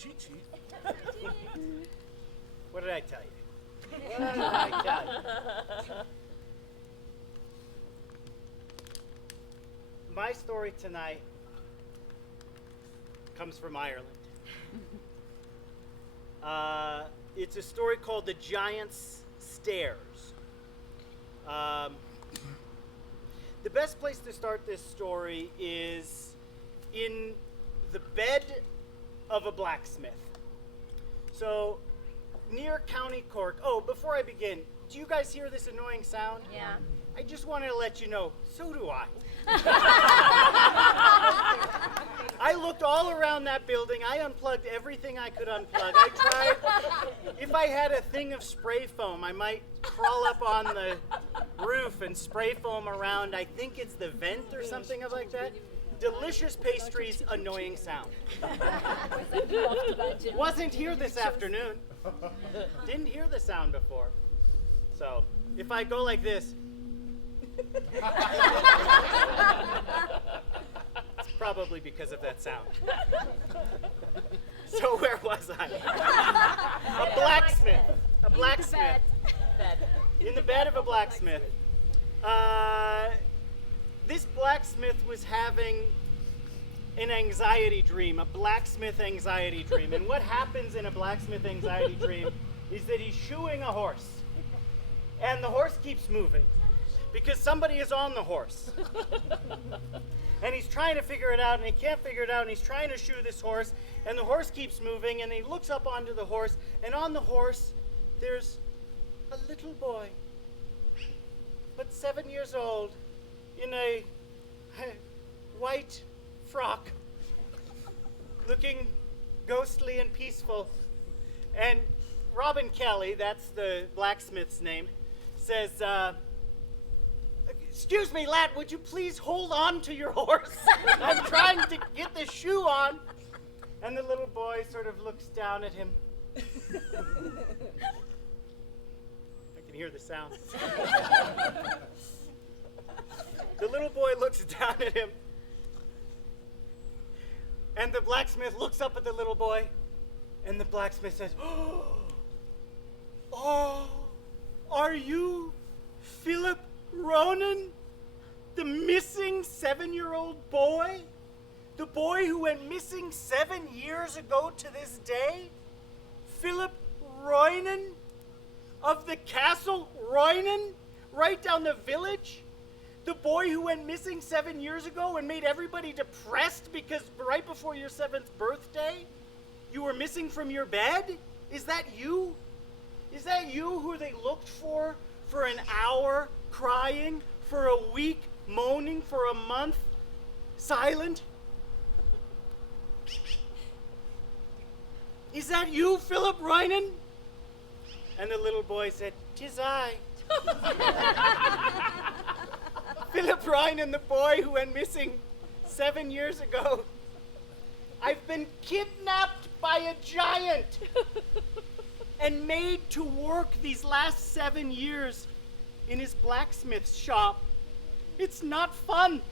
Cheat sheet. What did I tell you? What did I tell you? My story tonight comes from Ireland. It's a story called The Giant's Stairs. The best place to start this story is in the bed of a blacksmith. So, near County Cork. Oh, before I begin, do you guys hear this annoying sound? Yeah. I just wanted to let you know, so do I. I looked all around that building. I unplugged everything I could unplug. I tried, if I had a thing of spray foam, I might crawl up on the roof and spray foam around. I think it's the vent or something like that. Delicious pastries, annoying sound. Wasn't here this afternoon. Didn't hear the sound before. So, if I go like this, it's probably because of that sound. So where was I? A blacksmith. A blacksmith. In the bed of a blacksmith. This blacksmith was having an anxiety dream, a blacksmith anxiety dream. And what happens in a blacksmith anxiety dream is that he's shoeing a horse. And the horse keeps moving because somebody is on the horse. And he's trying to figure it out, and he can't figure it out, and he's trying to shoe this horse, and the horse keeps moving, and he looks up onto the horse, and on the horse, there's a little boy, but 7 years old, in a white frock, looking ghostly and peaceful. And Robin Kelly, that's the blacksmith's name, says, "Excuse me, lad, would you please hold on to your horse? I'm trying to get the shoe on." And the little boy sort of looks down at him. I can hear the sound. The little boy looks down at him. And the blacksmith looks up at the little boy. And the blacksmith says, "Oh, are you Philip Ronan, the missing 7-year-old boy? The boy who went missing 7 years ago to this day? Philip Ronan of the Castle Ronan, right down the village? The boy who went missing 7 years ago and made everybody depressed because right before your 7th birthday, you were missing from your bed? Is that you? Is that you who they looked for an hour crying, for a week moaning, for a month silent? Is that you, Philip Rynan?" And the little boy said, "'Tis I." Philip Rynan, the boy who went missing 7 years ago. I've been kidnapped by a giant and made to work these last 7 years in his blacksmith's shop. It's not fun.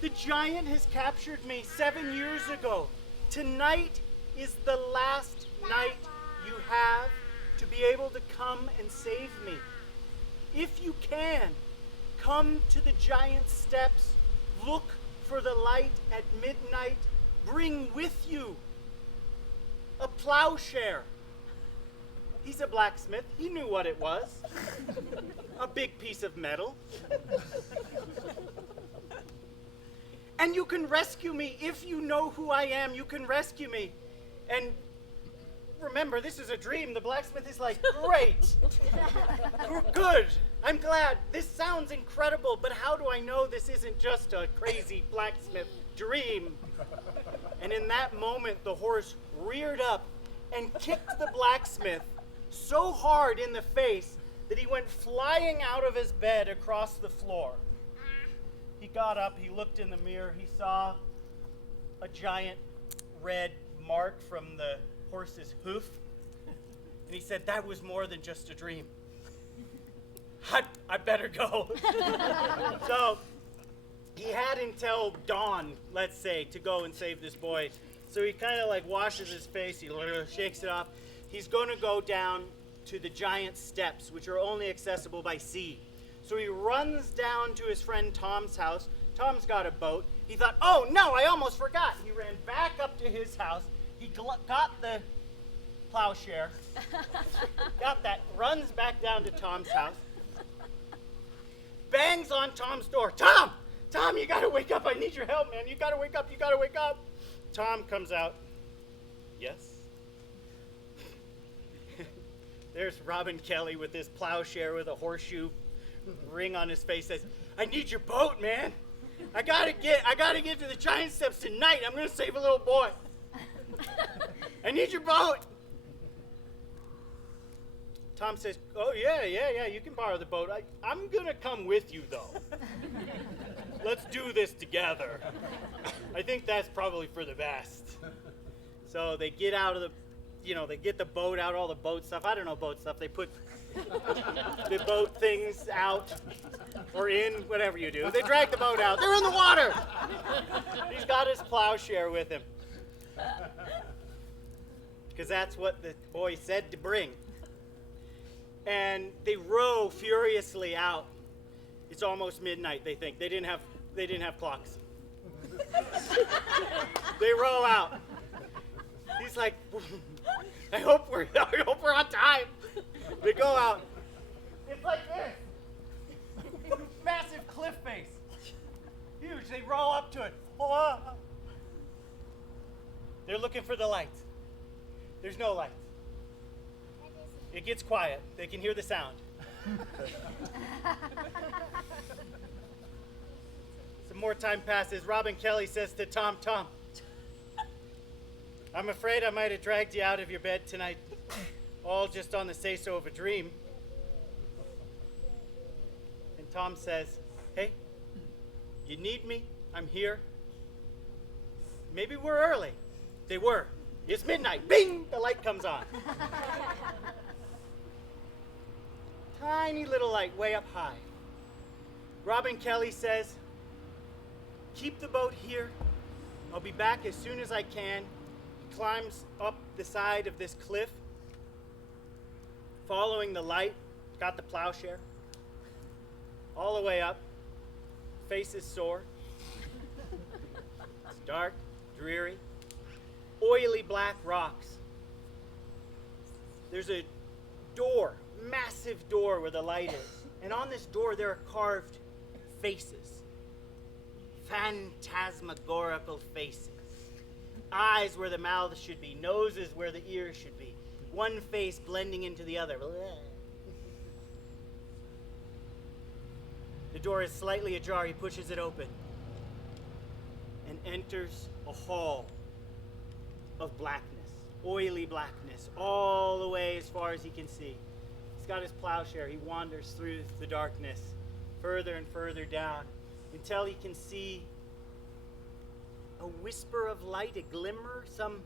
The giant has captured me 7 years ago. Tonight is the last night you have to be able to come and save me. If you can, come to the giant's steps, look for the light at midnight, bring with you a plowshare. He's a blacksmith. He knew what it was. A big piece of metal. And you can rescue me. If you know who I am, you can rescue me. And remember, this is a dream. The blacksmith is like, "Great. Good. I'm glad. This sounds incredible, but how do I know this isn't just a crazy blacksmith dream?" And in that moment, the horse reared up and kicked the blacksmith so hard in the face that he went flying out of his bed across the floor. He got up, he looked in the mirror, he saw a giant red mark from the horse's hoof, and he said, "That was more than just a dream. I better go." So he had until dawn, let's say, to go and save this boy. So he kind of like washes his face, he shakes it off. He's going to go down to the giant steps, which are only accessible by sea. So he runs down to his friend Tom's house. Tom's got a boat. He thought, oh no, I almost forgot. He ran back up to his house. He got the plowshare, got that, runs back down to Tom's house, bangs on Tom's door. Tom, you gotta wake up. I need your help, man. You gotta wake up. Tom comes out. Yes? There's Robin Kelly with his plowshare with a horseshoe ring on his face. Says, I need your boat, man. I gotta get to the giant steps tonight. I'm gonna save a little boy. I need your boat. Tom says, oh yeah, you can borrow the boat. I'm gonna come with you though. Let's do this together. I think that's probably for the best. So they get out of they get the boat out, all the boat stuff. I don't know boat stuff. They put the boat things out or in, whatever you do. They drag the boat out. They're in the water. He's got his plowshare with him. Because that's what the boy said to bring. And they row furiously out. It's almost midnight, they think. They didn't have clocks. They row out. He's like, I hope we're on time. They go out. It's like this. Massive cliff face. Huge. They row up to it. Oh. They're looking for the light. There's no light. It gets quiet. They can hear the sound. Some more time passes. Robin Kelly says to Tom, I'm afraid I might have dragged you out of your bed tonight, all just on the say-so of a dream. And Tom says, hey, you need me? I'm here. Maybe we're early. They were. It's midnight. Bing! The light comes on. Tiny little light way up high. Robin Kelly says, keep the boat here. I'll be back as soon as I can. He climbs up the side of this cliff, following the light, got the plowshare, all the way up, face is sore. It's dark, dreary, oily black rocks. There's a door, massive door where the light is. And on this door there are carved faces. Phantasmagorical faces. Eyes where the mouth should be. Noses where the ears should be. One face blending into the other. The door is slightly ajar. He pushes it open and enters a hall of blackness. Oily blackness. All the way as far as he can see. He's got his plowshare. He wanders through the darkness, further and further down, until he can see a whisper of light, a glimmer, some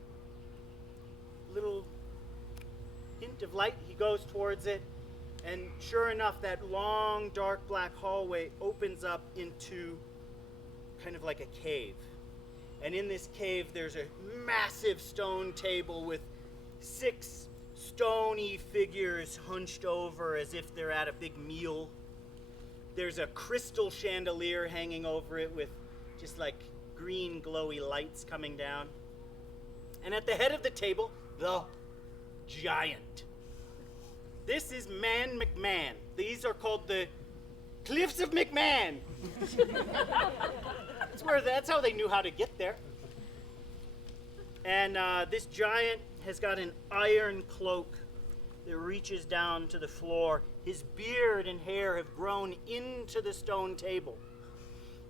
little hint of light. He goes towards it, and sure enough, that long, dark, black hallway opens up into kind of like a cave. And in this cave, there's a massive stone table with 6 stony figures hunched over as if they're at a big meal. There's a crystal chandelier hanging over it with just like green glowy lights coming down. And at the head of the table, the giant. This is Man McMahon. These are called the Cliffs of McMahon. That's how they knew how to get there. And this giant has got an iron cloak that reaches down to the floor. His beard and hair have grown into the stone table.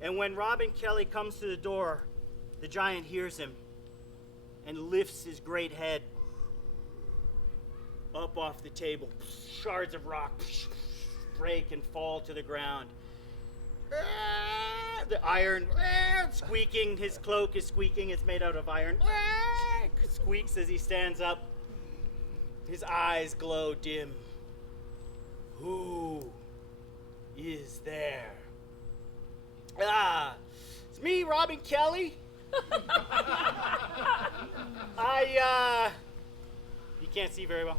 And when Robin Kelly comes to the door, the giant hears him and lifts his great head up off the table. Shards of rock break and fall to the ground. The iron squeaking. His cloak is squeaking. It's made out of iron. Squeaks as he stands up. His eyes glow dim. Who is there? It's me, Robin Kelly. You can't see very well.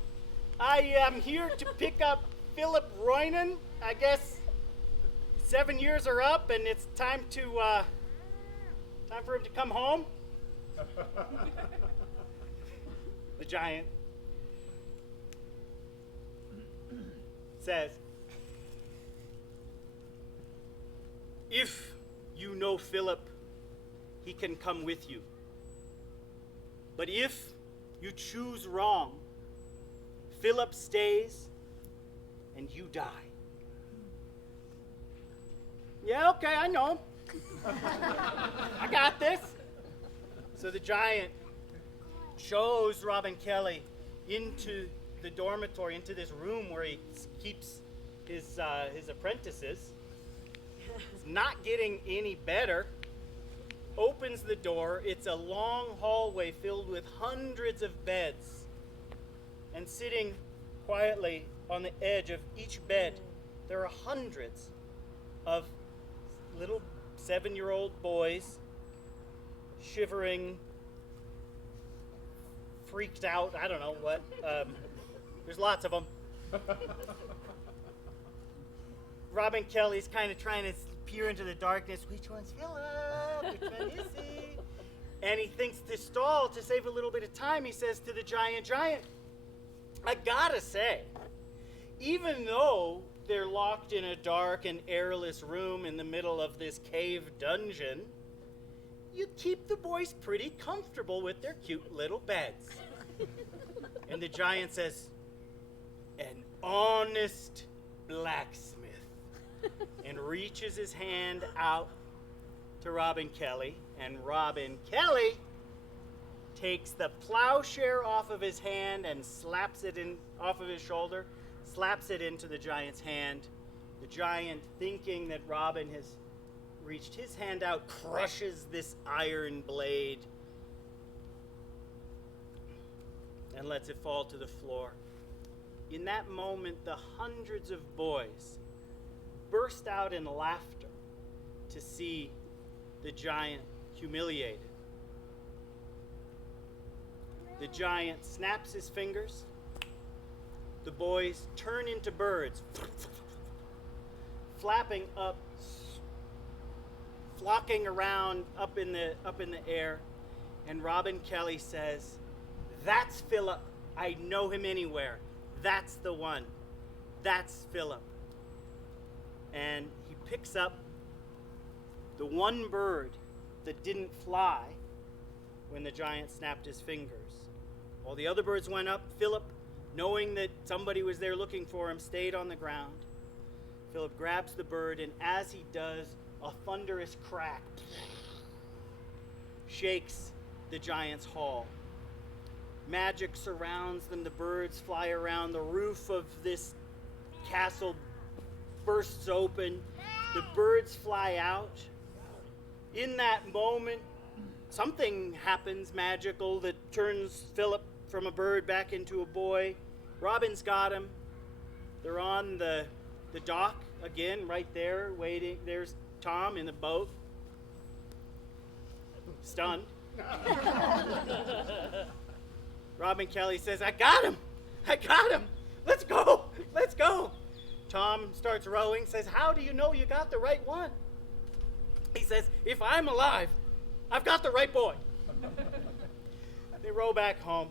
I am here to pick up Philip Roynan. I guess 7 years are up, and it's time for him to come home. The giant says, "If you know Philip, he can come with you. But if you choose wrong, Philip stays and you die." Yeah, okay, I know. I got this. So the giant shows Robin Kelly into the dormitory, into this room where he keeps his apprentices. It's not getting any better. Opens the door. It's a long hallway filled with hundreds of beds. And sitting quietly on the edge of each bed, there are hundreds of little 7-year-old boys, shivering, freaked out, I don't know what. There's lots of them. Robin Kelly's kind of trying to peer into the darkness. Which one's Philip? Which one is he? And he thinks to stall, to save a little bit of time, he says to the giant, I gotta say, even though they're locked in a dark and airless room in the middle of this cave dungeon, you keep the boys pretty comfortable with their cute little beds. And the giant says, "An honest blacksmith," and reaches his hand out to Robin Kelly, and Robin Kelly takes the plowshare off of his hand and slaps it in off of his shoulder, slaps it into the giant's hand. The giant, thinking that Robin has reached his hand out, crushes this iron blade and lets it fall to the floor. In that moment, the hundreds of boys burst out in laughter to see the giant humiliated. The giant snaps his fingers. The boys turn into birds, flapping up, flocking around up in the air. And Robin Kelly says, "That's Philip. I know him anywhere. That's the one. That's Philip." And he picks up the one bird that didn't fly when the giant snapped his fingers. While the other birds went up, Philip, knowing that somebody was there looking for him, stayed on the ground. Philip grabs the bird, and as he does, a thunderous crack shakes the giant's hall. Magic surrounds them. The birds fly around. The roof of this castle bursts open. The birds fly out. In that moment, something happens magical that turns Philip from a bird back into a boy. Robin's got him. They're on the dock again, right there, waiting. There's Tom in the boat, stunned. Robin Kelly says, I got him! Let's go! Tom starts rowing, says, how do you know you got the right one? He says, if I'm alive, I've got the right boy. They row back home.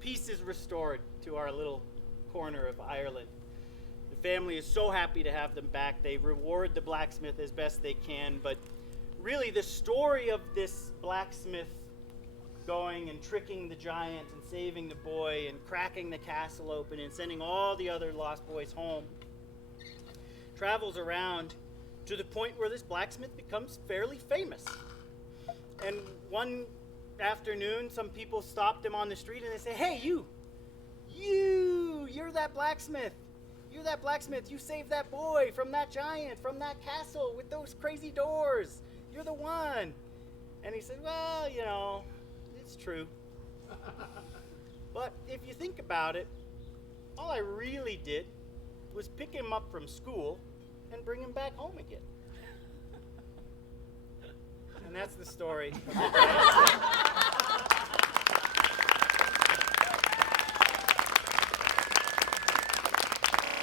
Peace is restored to our little corner of Ireland. The family is so happy to have them back. They reward the blacksmith as best they can, but really the story of this blacksmith going and tricking the giant and saving the boy and cracking the castle open and sending all the other lost boys home travels around to the point where this blacksmith becomes fairly famous. And one afternoon, some people stopped him on the street and they say, hey, you're that blacksmith. You're that blacksmith. You saved that boy from that giant, from that castle with those crazy doors. You're the one. And he said, well, it's true. But if you think about it, all I really did was pick him up from school and bring him back home again. And that's the story of the day.